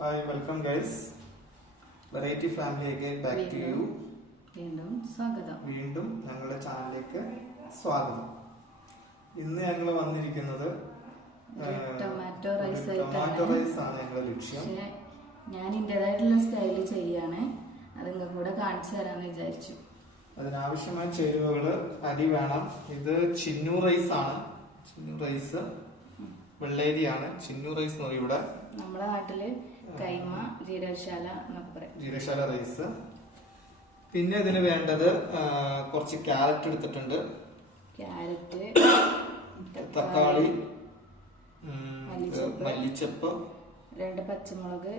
Hi, welcome guys. Variety family again back to you. വീണ്ടും ഞങ്ങളുടെ ചാനലിലേക്ക് സ്വാഗതം. ഇന്ന് ഞങ്ങൾ വന്നിരിക്കുന്നത് ടൊമാറ്റോ റൈസ് ആണ് ഞങ്ങളുടെ ലക്ഷ്യം. ഞാൻ ഇന്റേതായിട്ടുള്ള സ്റ്റൈലിൽ ചെയ്യാണ്. അത് നിങ്ങൾക്ക് കൂടെ കാണിച്ചു തരാന്ന് വിചാരിച്ചു. അതിനാവശ്യമായ ചേരുവകള് അരി വേണം. ഇത് ചിന്നു റൈസ് ആണ്. ചിന്നു റൈസ് വെള്ളേരിയാണ്. ചിന്നു റൈസ് എന്ന് പറയും ഇവിടെ. നമ്മുടെ നാട്ടില് കൈമ ജീരകശാല എന്നൊക്കെ പറയും. ജീരകശാല റൈസ്. പിന്നെ ഇതിന് വേണ്ടത് കുറച്ച് ക്യാരറ്റ് എടുത്തിട്ടുണ്ട്, ക്യാരറ്റ്, തക്കാളി, മല്ലിച്ചപ്പ്, 2 പച്ചമുളക്,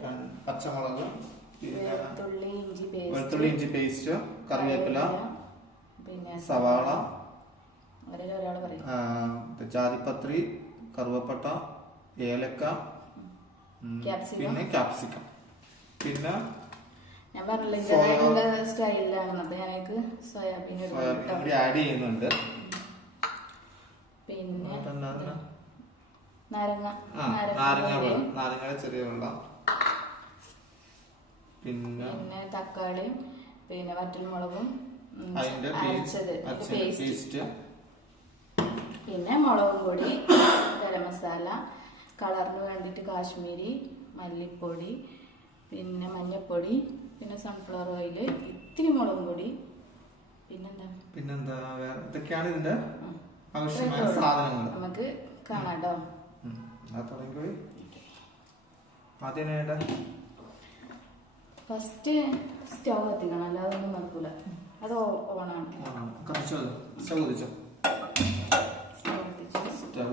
വെളുത്തുള്ളി ഇഞ്ചി പേസ്റ്റ്, കറിവേപ്പില, പിന്നെ സവാള, ജാതിപത്രി, കറുവപ്പട്ട, ഏലക്ക, പിന്നെ ക്യാപ്സിക്കം. പിന്നെ ഞാൻ പറഞ്ഞില്ല സ്റ്റൈലിലാണ് സോയാബീൻ കൂടി ആഡ് ചെയ്യുന്നുണ്ട്. പിന്നെ നാരങ്ങ ചെറിയ വെള്ളം, പിന്നെ തക്കാളിയും, പിന്നെ വറ്റൽമുളകും, അതിന്റെ പേസ്റ്റ്, പിന്നെ മുളകും പൊടി, ഗരം മസാല, കളറിന് വേണ്ടിയിട്ട് കാശ്മീരി മല്ലിപ്പൊടി, പിന്നെ മഞ്ഞപ്പൊടി, പിന്നെ സൺഫ്ലവർ ഓയിൽ, ഇത്തിരി മുളകും പൊടി, പിന്നെന്താ ഇതൊക്കെയാണ് ഇതിന്റെ ആവശ്യമായ സാധനങ്ങൾ. നമുക്ക് കാണാട്ടോ. ഫസ്റ്റ് സ്റ്റൗ കത്തിക്കണം, അല്ലാതെ ഒന്നും നടക്കൂല. അത് ഓണാണ്. സ്റ്റൗ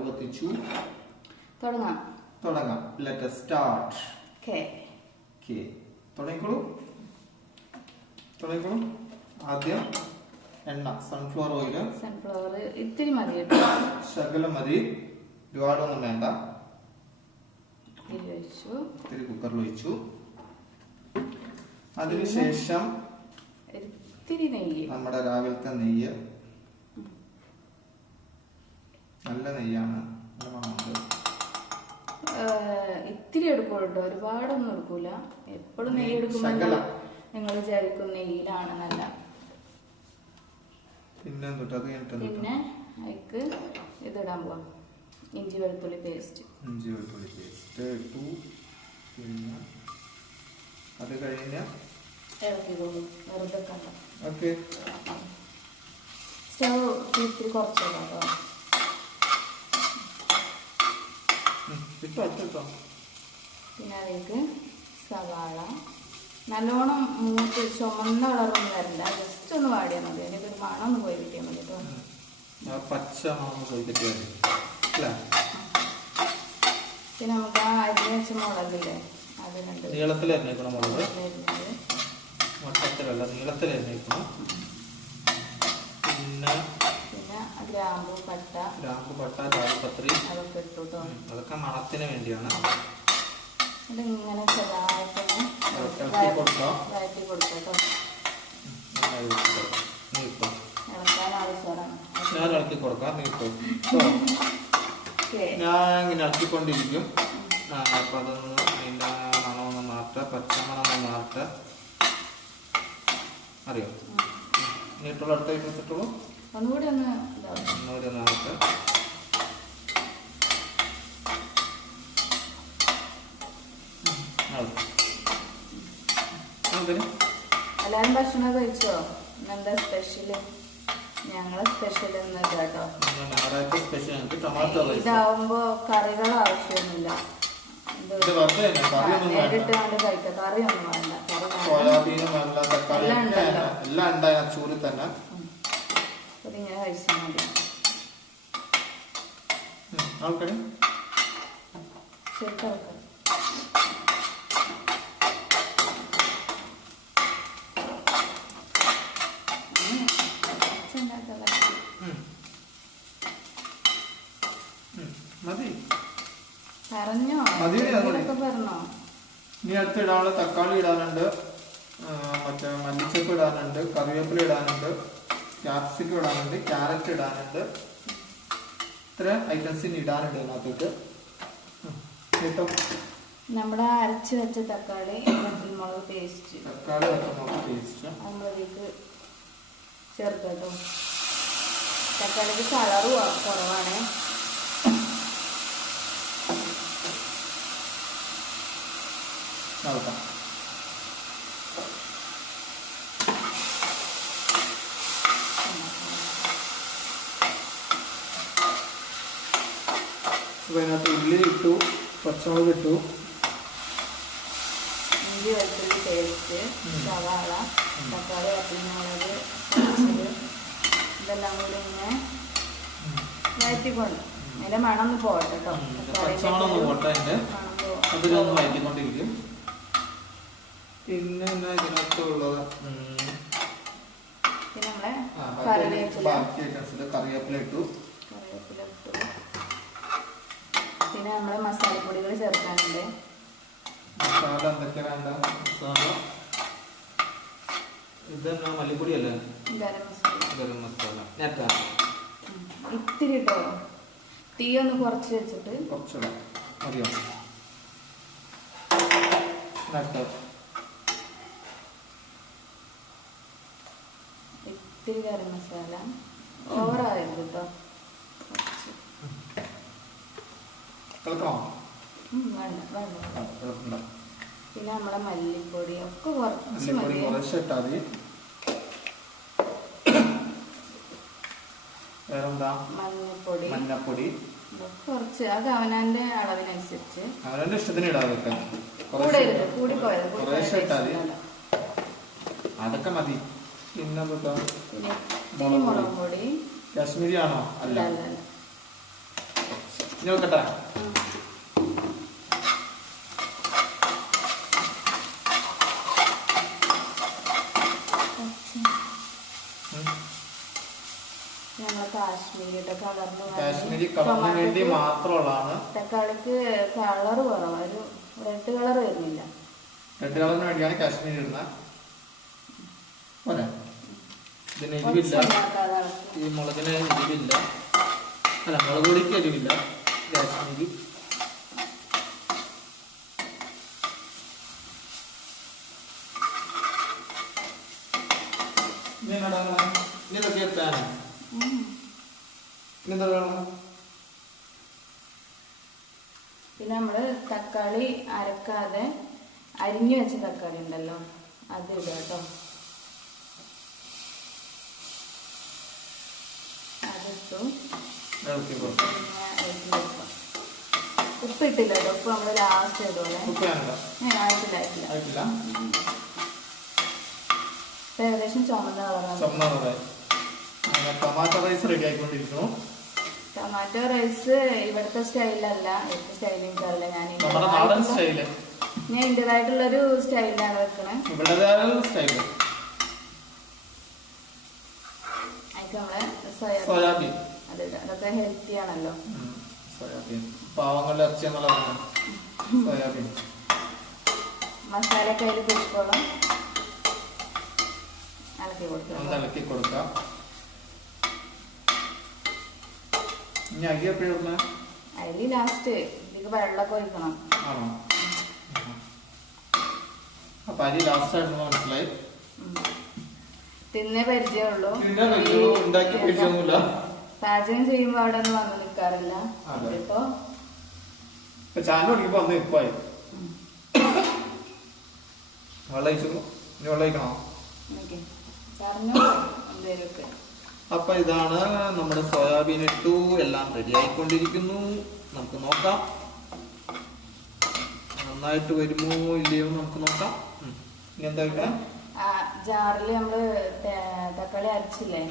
കത്തിച്ചു. തുടങ്ങാം. Let us start. തുടങ്ങിക്കോളൂ. ആദ്യം എണ്ണ, സൺഫ്ലവർ ഓയില്. സൺഫ്ലവർ ഇത്തിരി മതി, ശകലം മതി, ഒരുപാടൊന്നും വേണ്ട. ഇത്തിരി കുക്കറിൽ ഒഴിച്ചു. അതിനുശേഷം ഇത്തിരി നെയ്യ്, നമ്മുടെ രാവിലത്തെ നെയ്യ്. നല്ല നെയ്യാണ്, ഇത്തിരി എടുക്കുള്ളൂ, ഒരുപാടൊന്നും എടുക്കൂല. എപ്പോഴും നെയ്യ് എടുക്കുമ്പോൾ നിങ്ങൾ വിചാരിക്കും നെയ്യിലാണ് നല്ല. പിന്നെ അതിക്ക് ഇതിടാൻ പോവാം, ഇഞ്ചി വെളുത്തുള്ളി പേസ്റ്റ് ഇട്ടു. പിന്നെ അത് കഴിഞ്ഞ് ഇറക്കിക്കോളൂ, വെറുതെ കണ്ട. ഓക്കെ, സ്റ്റവ് ഇത്തിരി കുറച്ചല്ലോ കേട്ടോ. പിന്നെ അതിലേക്ക് സവാള നല്ലോണം മൂത്ത് ചുമന്ന കളറൊന്നും വരണ്ട, ജസ്റ്റ് ഒന്ന് വാടിയാൽ മതി. അതിൻ്റെ ഒരു മണം ഒന്ന് പോയി കിട്ടിയാൽ മതി കേട്ടോ. പിന്നെ നമുക്ക് ആ അരിഞ്ഞ വെച്ച മുളകില്ലേ, അത് പിന്നെ ഗ്രാമ്പു പട്ട ജാതിപത്രി അതൊക്കെ ഇട്ടു കേട്ടോ. അതൊക്കെ മണത്തിന് വേണ്ടിയാണ്. ഇതിങ്ങനെ ചെറുതായിട്ടൊന്ന് വഴറ്റി കൊടുക്കട്ടോ. ഇളക്കാൻ ആവശ്യമാണ്. ഞാൻ ഇളക്കി കൊടുക്കാം. ഞാൻ ഇങ്ങനെ ഇളക്കിക്കൊണ്ടിരിക്കും. അപ്പൊ അതൊന്ന് അതിൻ്റെ മണമൊന്ന് മാറ്റുക, പച്ചമണം മാറ്റുക. അറിയോ? നീട്ടുള്ള അടുത്തായിട്ട് വെച്ചിട്ടുള്ളൂ. ഒന്നുകൂടി ഒന്ന് മാറ്റുക. എല്ലാരും ഭക്ഷണം കഴിച്ചോ? എന്താ സ്പെഷ്യല്? ഞങ്ങളെ സ്പെഷ്യൽ കേട്ടോ. ഇതാവുമ്പോ കറികൾ ആവശ്യമൊന്നുമില്ല, നേരിട്ട് കണ്ട് കഴിക്കാം. കറിയൊന്നും വേണ്ട. ഇങ്ങനെ കഴിച്ചാൽ മതി. ശരിക്കും പറഞ്ഞോ. ഇനി അടുത്ത് ഇടാനുള്ള തക്കാളി ഇടാനുണ്ട്, മറ്റേ മല്ലിച്ചപ്പ് ഇടാനുണ്ട്, കറിവേപ്പില ഇടാനുണ്ട്, ക്യാപ്സിക്കം ഇടാനുണ്ട്, ക്യാരറ്റ് ഇടാനുണ്ട്. ഇത്ര ഐറ്റംസിന് ഇടാനുണ്ട് ഇതിനകത്തോട്ട്. നമ്മുടെ അരച്ച് വെച്ച തക്കാളി വറ്റൽമുളക് പേസ്റ്റ് നമ്മളിലേക്ക് ചേർക്കാം കേട്ടോ. തക്കാളിക്ക് കളറ് കുറവാണ്. അതിനകത്ത് ഉള്ളി ഇട്ടു, പച്ചമുളക് ഇട്ടു, ഇഞ്ചി വെളുത്തുള്ളി പേസ്റ്റ്, സവാള, തക്കാളി, വറ്റൽമുളക്, ഇതെല്ലാം കൂടി ഇങ്ങനെ വഴറ്റിക്കൊണ്ട് അതിന്റെ മണം ഒന്ന് പോട്ടെ കേട്ടോ. അതിലൊന്ന് വഴറ്റിക്കൊണ്ടിരിക്കും. പിന്നെ ഇതിനകത്തുള്ളത് പിന്നെ നമ്മളെ കറിവേപ്പില ഇട്ടു. പിന്നെ നമ്മളെ മസാലപ്പൊടികൾ ചേർക്കാനുണ്ട്. മസാല എന്തൊക്കെ വേണ്ട? മസാല ഇതെന്നാ മല്ലിപ്പൊടിയല്ലേ? ഗരം മസാല ഇത്തിരി ഇട്ടോ. തീ ഒന്ന് കുറച്ച് വെച്ചിട്ട് കുറച്ചിടാം. മതിയോ? ഇത്തിരി ഗരം മസാല ഓവറായിരുന്നു കേട്ടോ. വേണ്ട വേണ്ട. പിന്നെ നമ്മളെ മല്ലിപ്പൊടി ഒക്കെ കുറച്ച് മതി. മഞ്ഞപ്പൊടി കുറച്ച്, അത് അവനാന്റെ അളവിനനുസരിച്ച് അവനാന്റെ ഇഷ്ടത്തിന് ഇടാതെ കൂടി പോയത് അതൊക്കെ മതി. പിന്നെ മുളക് പൊടി. കാശ്മീരി ആണോ? അല്ല. ഇനി വെക്കട്ടെ. കാശ്മീരി കളറിന് വേണ്ടി മാത്രമുള്ളതാണ്. തക്കാളിക്ക് കളർ കുറവാണ്, ഒരു റെഡ് കളർ വരുന്നില്ല. റെഡ് കളറിന് വേണ്ടിയാണ് കാശ്മീരി ഇടുന്നത്. ഇതിന് എരിവില്ല, ഈ മുളകിന് എരിവില്ല. അല്ല, മുളക് പൊടിക്ക് എരിവില്ല. കാശ്മീരി ഇതൊക്കെ എത്താനാ. പിന്നെ നമ്മള് തക്കാളി അരക്കാതെ അരിഞ്ഞു വെച്ച തക്കാളി ഉണ്ടല്ലോ, അത് ഇടുക കേട്ടോ. അതിട്ടു. ഉപ്പ് ഇട്ടില്ല കേട്ടോ. ഉപ്പ് നമ്മള് ലാസ്റ്റ് ഇടുവല്ലേ. ആയിട്ടില്ല. ഏകദേശം ചുമന്ന കളറാണ്. ടൊമാറ്റോ റൈസ് റെഡി ആയിക്കൊണ്ടിരിക്കുന്നു. ടൊമാറ്റോ റൈസ് ഇവിടുത്തെ സ്റ്റൈലല്ല, ഇവിടുത്തെ സ്റ്റൈൽ എനിക്കറിയില്ല. ഞാൻ ഇന്റേതായിട്ടുള്ളൊരു സ്റ്റൈലിലാണ് വെക്കണേ. അതിക്ക് നമ്മളെ സോയാബീൻ അതൊക്കെ ഹെൽത്തി ആണല്ലോ. പാവങ്ങളുടെ ഇറച്ചി സോയാബീൻ മസാല കയ്യിൽ പിടിച്ചോളം ഇളക്കി കൊടുക്കാം. അരി ലാസ്റ്റ് ഇതിക്ക് വെള്ളമൊക്കെ ഒഴിക്കണം. അപ്പൊ അരി ലാസ്റ്റ് ആയിരുന്നു മനസ്സിലായി. തിന്നേ പരിചയമുള്ളൂ, പാചകം ചെയ്യുമ്പോ അവിടെ ഒന്നും വന്ന് നിൽക്കാറില്ല. ഇപ്പൊ ചാനൽ ഓടിക്കുമ്പോ വന്ന് ഇപ്പായി. വെള്ളം ഒഴിച്ചു. ഇനി വെള്ളം ഒഴിക്കണോ? എന്തേലൊക്കെ. അപ്പൊ ഇതാണ് നമ്മുടെ സോയാബീൻ ഇട്ടു, എല്ലാം റെഡി ആയിക്കൊണ്ടിരിക്കുന്നു. നമുക്ക് നോക്കാം നന്നായിട്ട് വരുമോ ഇല്ലയോ നമുക്ക് നോക്കാം. ഇനി എന്താ ജാറില് നമ്മള് തക്കാളി അരച്ചില്ലേ,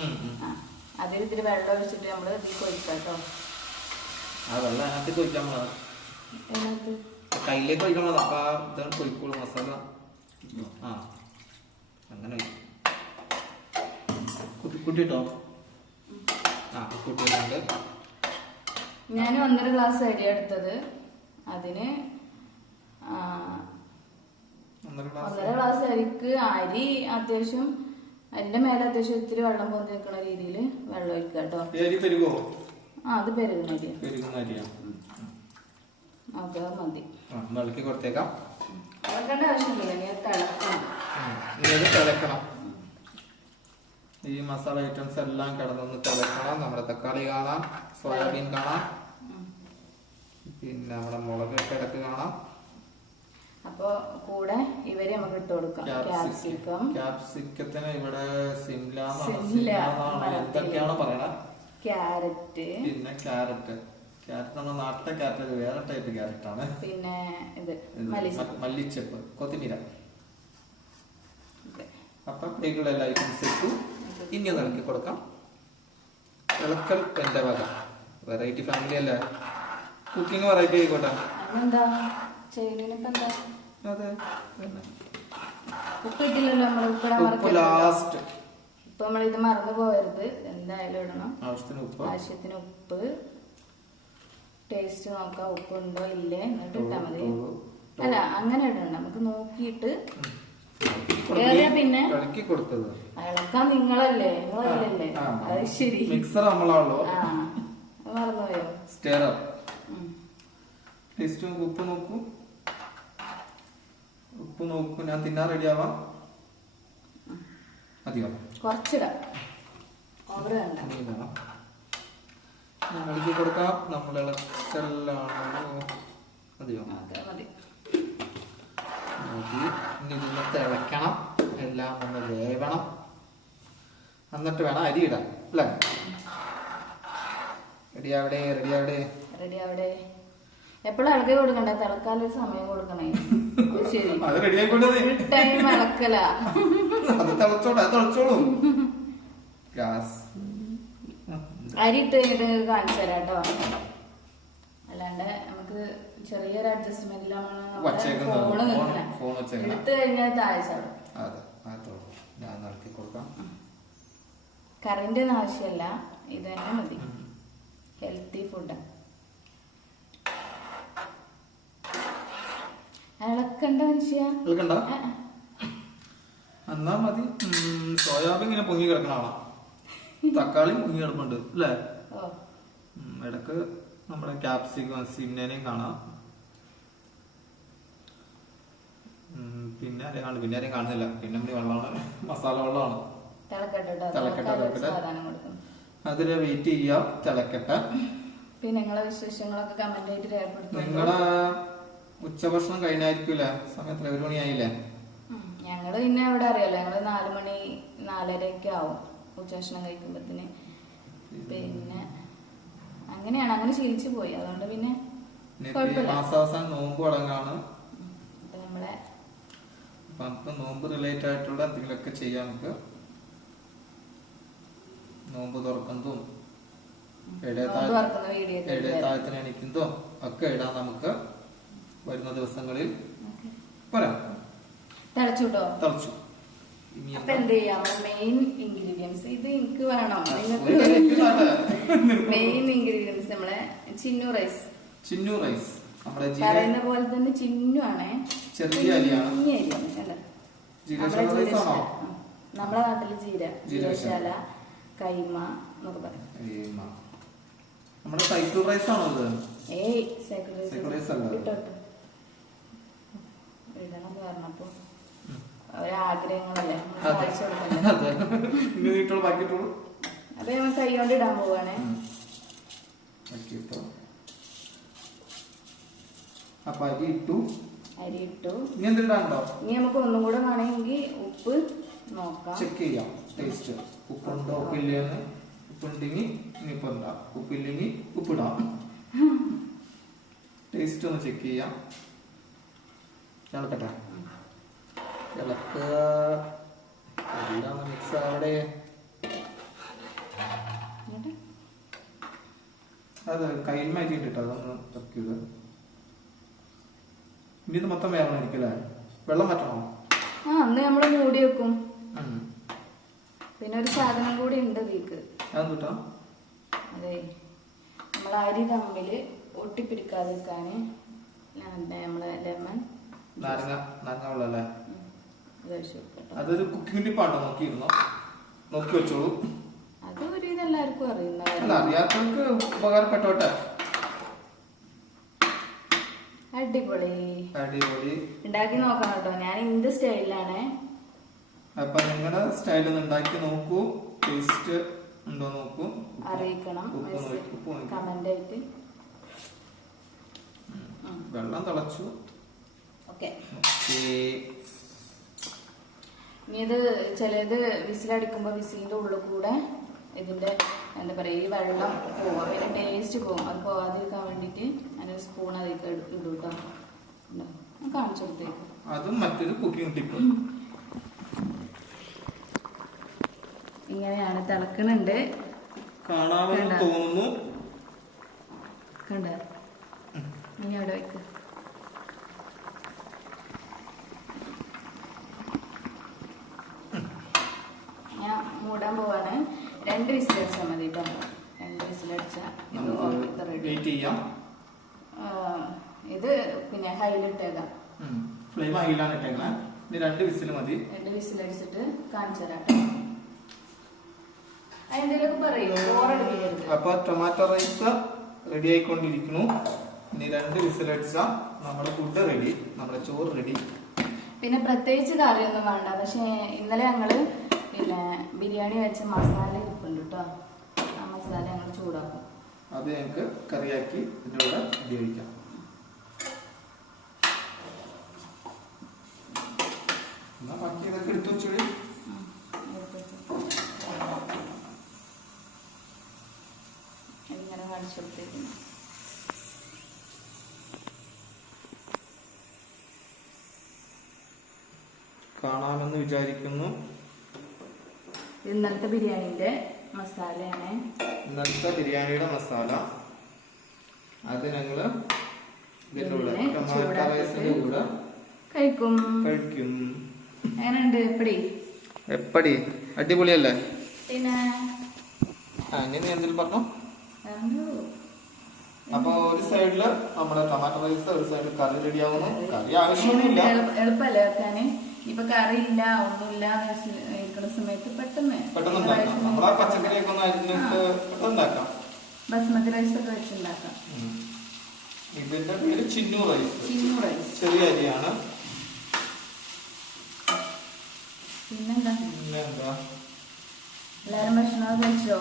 അതിൽ ഇത്തിരി വെള്ളം ഒഴിച്ചിട്ട് നമ്മള് ഇതിൽ കൊഴിക്കാം കേട്ടോ. ആ വെള്ളം അതിനകത്തേക്ക് ഒഴിക്കാൻ പാടാ, കയ്യിലേക്ക് ഒഴിക്കാൻ പാടാ. അപ്പൊ ഇതാണ് കൊഴിക്കോളൂ മസാല. ആ അങ്ങനെ കുട്ടിട്ടോ. ആ കുട്ടിയിട്ടുണ്ട്. ഞാൻ 1.5 ഗ്ലാസ് അരി എടുത്തത്. അതിന് 1.5 ഗ്ലാസ് അരിക്ക് അരി അത്യാവശ്യം അതിന്റെ മേലെ അത്യാവശ്യം ഇത്തിരി വെള്ളം പൊന്തി നിൽക്കുന്ന രീതിയിൽ വെള്ളം ഒഴിക്കുക കേട്ടോ. പെരുകോ? ആ, അത് പെരുകുന്ന അരിയാണ്. പെരുകുന്ന അരിയാണ്. ഓക്കെ, അത് മതി. ഒന്ന് ഇളക്കി കൊടുത്തേക്കാം. ഇളക്കേണ്ട ആവശ്യമില്ല, ഇനി തിളക്കണം. ഇനി ഇത് തിളക്കണം. ഈ മസാല ഐറ്റംസ് എല്ലാം കിടന്നൊന്ന് തിളക്കണം. നമ്മുടെ തക്കാളി കാണാം, സോയാബീൻ കാണാം, പിന്നെ നമ്മുടെ മുളക് ഇടക്ക് കാണാം. അപ്പൊ കൂടെ ഇവര് നമുക്ക് ഇട്ട് കൊടുക്കാം. ക്യാപ്സിക്കം, ക്യാപ്സിക്കത്തിന് ഇവിടെ സിംല എന്തൊക്കെയാണ് പറയണത്, ക്യാരറ്റ്, പിന്നെ ക്യാരറ്റ് നമ്മുടെ നാട്ടിലെ ക്യാരറ്റ് വേറെ ടൈപ്പ് ക്യാരറ്റ് ആണ്. പിന്നെ ഇത് മല്ലിച്ചപ്പ്, കൊത്തിമീര. അപ്പം ഇതിലുള്ള എല്ലാ ഐറ്റംസ് ഇട്ടു. ഇനി ഒന്ന് ഇളക്കി കൊടുക്കാം. ഇളക്കൽ എന്റെ വക. വെറൈറ്റി ഫാമിലി അല്ലേ, കുക്കിംഗ് വെറൈറ്റി ആയിക്കോട്ടെ. അതെ, ഉപ്പ് ഇട്ടില്ലല്ലോ നമ്മള്. ഉപ്പ് ലാസ്റ്റ്. ഇപ്പൊ നമ്മളിത് മറന്നു പോകരുത്, എന്തായാലും ഇടണം. ആവശ്യത്തിന് ഉപ്പ്. ടേസ്റ്റ് നോക്കാം, ഉപ്പുണ്ടോ ഇല്ലേ എന്നിട്ട് ഇട്ടാ മതി. അല്ല, അങ്ങനെ ഇടണം, നമുക്ക് നോക്കിയിട്ട്. പിന്നെ ഇളക്കാൻ നിങ്ങളല്ലേ, നിങ്ങളല്ലേ. അത് ശരി, മിക്സർ നമ്മളാണല്ലോ. മറന്നുപോയോ? സ്റ്റേറർ. ടേസ്റ്റ് ഉപ്പ് നോക്കൂ, ഉപ്പ് നോക്കൂ. ഞാൻ തിന്നാൻ റെഡി ആവാം. മതിയോ? കുറച്ചിടാം, ഓവർ വേണ്ട. ഇളക്കി കൊടുക്കാം. നമ്മൾ ഇളക്കലാണല്ലോ. മതിയോ? മതി. ഇനി ഇതൊന്ന് തിളക്കണം, എല്ലാം ഒന്ന് വേവണം, എന്നിട്ട് വേണം അരി ഇടാൻ അല്ലേ? റെഡിയാവിടെ. എപ്പോഴും ഇളക്കി കൊടുക്കണ്ടേ, തിളക്കാനൊരു സമയം കൊടുക്കണേ. ശരി, അത് റെഡിയായിക്കൊണ്ടേ ടൈം ഇളക്കല. അത് തിളച്ചോളൂ. ഗ്യാസ് അരി ഇട്ട് കഴിഞ്ഞിട്ട് കാണിച്ചു തരാം കേട്ടോ. അല്ലാണ്ട് നമുക്ക് ചെറിയൊരു അഡ്ജസ്റ്റ്മെന്റിലാണ് ഫോൺ എടുത്തു കഴിഞ്ഞാൽ താഴ്ചാടും. കറിന്റെ ഒന്നും ആവശ്യമല്ല, ഇത് തന്നെ മതി. Healthy food. ഇളക്കണ്ട മനുഷ്യ, എന്നാ മതി. സോയാബീൻ ഇങ്ങനെ പൊങ്ങി കിടക്കണാണോ? തക്കാളി പൊങ്ങി കിടപ്പുണ്ട് അല്ലേ? ഇടക്ക് നമ്മുടെ ക്യാപ്സിക്കം സിംനേനെയും കാണാം. പിന്നെ ആരെയും കാണുന്നില്ല. പിന്നെ വെള്ളമാണ്, മസാല വെള്ളമാണ്. അതില് വെയിറ്റ് ചെയ്യാം, തിളക്കട്ടെ. പിന്നെ നിങ്ങളെ വിശേഷങ്ങളൊക്കെ കമന്റ് ആയിട്ട് രേഖപ്പെടുത്തും. നിങ്ങളെ ഉച്ചഭക്ഷണം കഴിഞ്ഞായിരിക്കൂലേ? സമയത്ത് 1 മണിയായില്ലേ? ഞങ്ങള് പിന്നെ ഇവിടെ അറിയാലോ, ഞങ്ങള് 4 മണി 4:30 ആവും ഉച്ചഭക്ഷണം കഴിക്കുമ്പത്തിന്. പിന്നെ അങ്ങനെയാണ്, അങ്ങനെ ശീലിച്ചു പോയി. അതുകൊണ്ട് പിന്നെ മാസാവസാനം നോമ്പ് തുടങ്ങാണ്. നമ്മളെ നമുക്ക് നോമ്പ് റിലേറ്റഡ് ആയിട്ടുള്ള എന്തെങ്കിലുമൊക്കെ ചെയ്യാം. നമുക്ക് നോമ്പ് തുറക്കുന്നതും താഴത്തിന് എണിക്കുന്നതും ഒക്കെ ഇടാൻ നമുക്ക് വരുന്ന ദിവസങ്ങളിൽ പോരാ. തിളച്ചു. അപ്പൊ എന്ത് ചെയ്യാം, മെയിൻ ഇൻഗ്രീഡിയൻസ് ഇത് എനിക്ക് വേണം. മെയിൻ ഇൻഗ്രീഡിയൻസ് നമ്മളെ ചിന്നു റൈസ്. പറയുന്ന പോലെ തന്നെ ചിന്നു ആണേ, ചെറിയ അരിയാണ്. നമ്മളെ നാട്ടില് ജീരകശാല, കൈമ എന്നൊക്കെ പറയും. നമ്മുടെ സൈക്കിൾ റൈസ് ആണോ ഇത്? ഏയ്, സൈക്കിൾ റൈസ് ഇടണം പറഞ്ഞപ്പോ ഒരാഗ്രഹങ്ങളല്ലേ, അപ്പൊ നമ്മൾ കൈ കൊണ്ട് ഇടാൻ പോവാണേ. അരി ഇട്ടു. ഇനി നമുക്ക് ഒന്നും കൂടെ വേണമെങ്കിൽ ഉപ്പ് നോക്കാം, ചെക്ക് ചെയ്യാം. ടേസ്റ്റ് ഉപ്പുണ്ടോ ഉപ്പില്ലെന്ന്. ഉപ്പുണ്ടെങ്കിൽ ഇനിയിപ്പോ എന്താ, ഉപ്പില്ലെങ്കിൽ ഉപ്പിടാം. ടേസ്റ്റ് ഒന്ന് ചെക്ക് ചെയ്യാം. ഇളക്കട്ടെ. എല്ലാം മിക്സ് അവിടെ. അത് കയ്യിൽ മാറ്റിയിട്ടിട്ട് അതൊന്ന് തപ്പിയത്. ഇനി ഇത് മൊത്തം വേവണമായിരിക്കല്ലേ? വെള്ളം മാറ്റണോ? അന്ന് നമ്മള് മൂടി വെക്കും. പിന്നെ ഒരു സാധനം കൂടി ഉണ്ട് ഇതിക്ക്. അതെ, നമ്മൾ അരി തമ്മില് ഒട്ടിപ്പിടിക്കാതിരിക്കാന് നമ്മളെ ലെമൺ, നാരങ്ങ വെള്ളം അല്ലേ? അതൊരു കുക്കിംഗ് ടിപ്പാണോ? നോക്കി വെച്ചോളൂ. അത് ഒരു ഇതെല്ലാവർക്കും അറിയുന്ന, അറിയാത്തവർക്ക് ഉപകാരപ്പെട്ടോട്ടെ. അടിപൊളി അടിപൊളി. ഉണ്ടാക്കി നോക്കണം കേട്ടോ. ഞാൻ ഇന്റെ സ്റ്റൈലിലാണ്. അപ്പൊ നിങ്ങളുടെ സ്റ്റൈലിൽ ഒന്ന് ഉണ്ടാക്കി നോക്കൂ. ടേസ്റ്റ് ഉണ്ടോ നോക്കൂ. അറിയിക്കണം കമന്റ് ആയിട്ട്. വെള്ളം തിളച്ചു. ഓക്കെ. ഇനി ഇത് ചിലത് വിസിലടിക്കുമ്പോ വിസിലിന്റെ ഉള്ളിൽ കൂടെ ഇതിന്റെ എന്താ പറയാ ഈ വെള്ളം പോവാ, പിന്നെ ടേസ്റ്റ് പോകും. അത് പോവാതിരിക്കാൻ വേണ്ടിട്ട് അതിനൊരു സ്പൂൺ അതിലേക്ക് ഇടും കേട്ടോ. കാണിച്ചു കൊടുത്തേക്ക്. അതും മറ്റൊരു കുക്കിംഗ് ടിപ്പ്. ഇങ്ങനെയാണ് തിളക്കണുണ്ട്. കാണാമെന്ന് തോന്നുന്നു. കണ്ട ഇനി അവിടെ വെക്ക്. ഞാൻ മൂടാൻ പോവാണ്. 2 വിസിലടിച്ചാൽ മതി കേട്ടോ. 2 വിസിലടിച്ചാൽ വെയിറ്റ് ചെയ്യാം. ഇത് പിന്നെ ഹൈലിട്ടേക്കാം. ഫ്ലെയിം ഹൈലാണ് ഇട്ടേക്കാം. ഇനി 2 വിസിൽ മതി. 2 വിസിലടിച്ചിട്ട് കാണിച്ചു തരാം കേട്ടോ. എന്തെങ്കിലുമൊക്കെ പറയൂ, ബോറടിക്കരുത്. അപ്പൊ ടൊമാറ്റോ റൈസ് റെഡി ആയിക്കൊണ്ടിരിക്കുന്നു. ഇനി 2 വിസിലടിച്ച നമ്മുടെ ഫുഡ് റെഡി, നമ്മുടെ ചോറ് റെഡി. പിന്നെ പ്രത്യേകിച്ച് കറിയൊന്നും വേണ്ട. പക്ഷെ ഇന്നലെ ഞങ്ങള് പിന്നെ ബിരിയാണി വെച്ച മസാല ഇരിപ്പുണ്ട് കേട്ടോ. ആ മസാല ഞങ്ങൾ ചൂടാക്കും. അത് ഞങ്ങൾക്ക് കറിയാക്കി ഇതിൻ്റെ കൂടെ ഉപയോഗിക്കാം. എന്നാ ബാക്കി ഇതൊക്കെ എടുത്തു വെച്ചോളി. ഇങ്ങനെ കാണിച്ചു കൊടുത്തേക്കുന്നു. കാണാമെന്ന് വിചാരിക്കുന്നു. ഇന്നലത്തെ ബിരിയാണിന്റെ മസാലയാണ്. ഇന്നലത്തെ ബിരിയാണിയുടെ മസാല അത് ഞങ്ങള് ഇതിന്റെ കൂടെ ടൊമാറ്റോ റൈസിന്റെ കൂടെ കഴിക്കും. എങ്ങനെയുണ്ട്? എപ്പടി അടിപൊളിയല്ലേ? പിന്നെ ഇനി നീ എന്തെങ്കിലും പറഞ്ഞോ. അപ്പൊ ഒരു സൈഡില് നമ്മുടെ ടൊമാറ്റോ റൈസ്, ഒരു സൈഡിൽ കറി റെഡി ആവുന്നു. കറി ആവശ്യമൊന്നുമില്ല, എളുപ്പല്ലേ വെക്കാന്. ഇപ്പൊ കറി ഇല്ല ഒന്നുമില്ല ഇരിക്കുന്ന സമയത്ത് പെട്ടെന്ന് നമ്മളെ പച്ചക്കറിയൊക്കെ ഒന്ന് അരിഞ്ഞിട്ട് പെട്ടെന്നാക്കാം. ബസ്മതി റൈസ് ഒക്കെ വെച്ചുണ്ടാക്കാം. ഇതിന്റെ പേര് ചിന്നു റൈസ്. ചെറിയ അരിയാണ്. പിന്നെന്താ എല്ലാരും ഭക്ഷണം കഴിച്ചോ?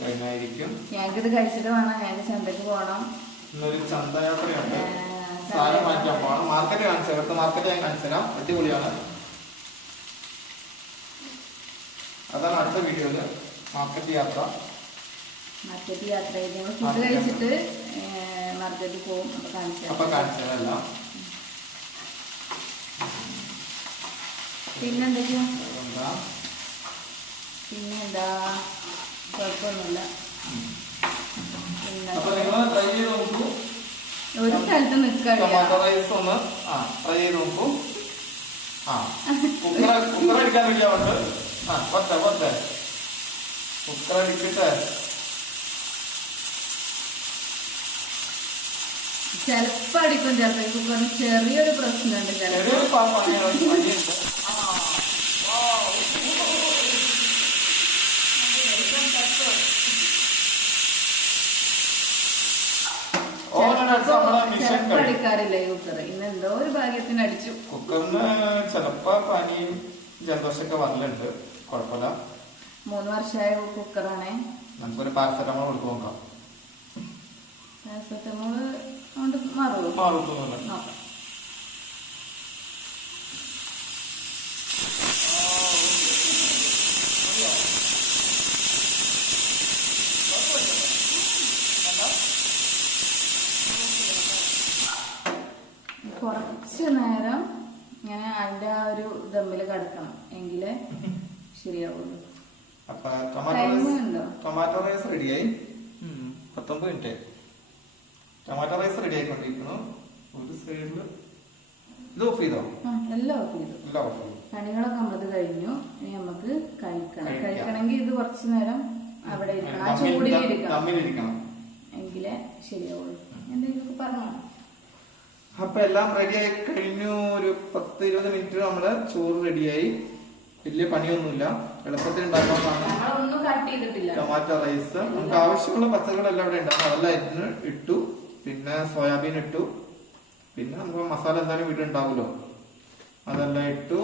കഴിഞ്ഞായിരിക്കും. ഞങ്ങൾക്കിത് കഴിച്ചിട്ട് വേണം, ഞങ്ങൾക്ക് ചന്തക്ക് പോകണം. ഇന്നൊരു ചന്തയാത്രയുണ്ട്. സാധനം മാറ്റാൻ പോകണം. മാർക്കറ്റ് കാണിച്ചു തരാം. മാർക്കറ്റ് ഞാൻ കാണിച്ചു തരാം. അടിപൊളിയാണ്. അതാണ് അടുത്ത വീഡിയോയില് മാർക്കറ്റ് യാത്ര. മാർക്കറ്റ് യാത്ര ചെയ്ത് ഫുഡ് കഴിച്ചിട്ട് മാർക്കറ്റിൽ പോകും. അപ്പൊ കാണിച്ചു തരാം. പിന്നെന്തൊക്കെയാ? പിന്നെന്താ കുഴപ്പമൊന്നുമില്ല. ഒരു സ്ഥലത്ത് നിൽക്കാം. ടൊമാറ്റോ റൈസ് ഒന്ന് ട്രൈ ചെയ്ത് നോക്കൂ. കുക്കർ അടിക്കാൻ വേണ്ടിയാവുണ്ട്. കുക്കർ അടിച്ചിട്ട് ചെലപ്പോ അടിക്കും, ചിലപ്പോ കുക്കറിന് ചെറിയൊരു പ്രശ്നമുണ്ട്. അടിക്കാറില്ല ഈ കുക്കർ. ഇന്ന് എന്തോ ഒരു ഭാഗ്യത്തിന് അടിച്ചു. കുക്കറിന് ചിലപ്പോ പനിയും ജലദോഷമൊക്കെ വന്നിട്ടുണ്ട്. കുഴപ്പമില്ല. 3 വർഷമായ കുക്കറാണേ. നമുക്കൊരു പാരസെറ്റമോൾ കൊടുത്തു നോക്കാം. പാരസെറ്റമോൾ കൊണ്ട് മാറുമോ? നോക്കാം. കുറച്ച് നേരം ഇങ്ങനെ അതിന്റെ ആ ഒരു ദമ്മില് കിടക്കണം, എങ്കിലേ ശരിയാവുള്ളൂ. ടൊമാറ്റോ റൈസ് റെഡിയായി. 19 മിനിറ്റ്. ടൊമാറ്റോ റൈസ് റെഡി ആയിക്കൊണ്ടിരിക്കുന്നു. ഒരു സൈഡില് ഇത് ഓഫ് ചെയ്തോ? എല്ലാം ഓഫ് ചെയ്തു. പണികളൊക്കെ നമ്മളത് കഴിഞ്ഞു. ഇനി നമുക്ക് കഴിക്കണമെങ്കിൽ ഇത് കുറച്ചു നേരം അവിടെ ഇരിക്കണം, ആ ചൂടിലിരിക്കണം, എങ്കിലേ ശരിയാവുള്ളൂ. എന്തെങ്കിലും പറഞ്ഞോ? അപ്പൊ എല്ലാം റെഡിയായി കഴിഞ്ഞു. ഒരു 10-20 മിനിറ്റ് നമ്മുടെ ചോറ് റെഡിയായി. വലിയ പണിയൊന്നുമില്ല, എളുപ്പത്തിൽ ഉണ്ടാക്കാവുന്നതാണ്. ടൊമാറ്റോ റൈസ് നമുക്ക് ആവശ്യമുള്ള പച്ചക്കറികളെല്ലാം ഇവിടെ ഉണ്ടാകും. അതെല്ലാം ഇട്ടു. പിന്നെ സോയാബീൻ ഇട്ടു, പിന്നെ നമുക്ക് മസാല എന്തായാലും വീട്ടിലുണ്ടാവുമല്ലോ, അതെല്ലാം ഇട്ടു.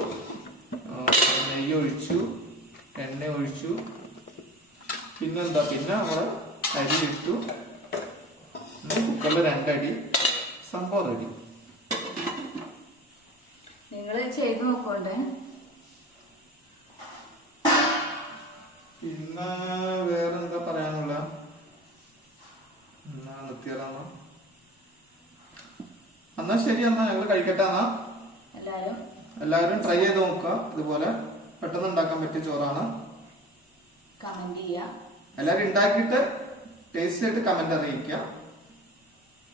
നെയ്യ് ഒഴിച്ചു, എണ്ണ ഒഴിച്ചു, പിന്നെന്താ, പിന്നെ നമ്മള് അരി ഇട്ടു. കുക്കറിൽ 2 അടി, സംഭവം റെഡി. നിങ്ങള് ചെയ്ത് നോക്കോണ്ടേ. പിന്നെ വേറെന്താ പറയാനുള്ള, നിർത്തിയാലെന്നാ. എന്നാ ശരി, എന്നാ ഞങ്ങള് കഴിക്കട്ടെ. എന്നാ എല്ലാവരും ട്രൈ ചെയ്ത് നോക്കുക. ഇതുപോലെ പെട്ടെന്ന് ഉണ്ടാക്കാൻ പറ്റിയ ചോറാണ്. കമന്റ് ചെയ്യുക. എല്ലാവരും ഉണ്ടാക്കിയിട്ട് ടേസ്റ്റ് ആയിട്ട് കമന്റ് അറിയിക്കുക.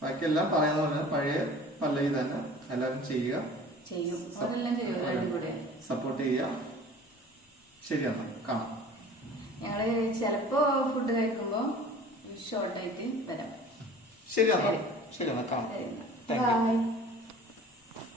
ബാക്കിയെല്ലാം പറയുന്ന പോലെ പഴയ പല്ലവി തന്നെ എല്ലാവരും ചെയ്യുക, സപ്പോർട്ട് ചെയ്യുക. ശരിയാണ്, കാണാം. ഞങ്ങള് ചിലപ്പോ ഫുഡ് കഴിക്കുമ്പോ ഷോർട്ടായിട്ട് വരാം. ശരിയാണ്, ശരിയാണ്, കാണാം. ബൈ.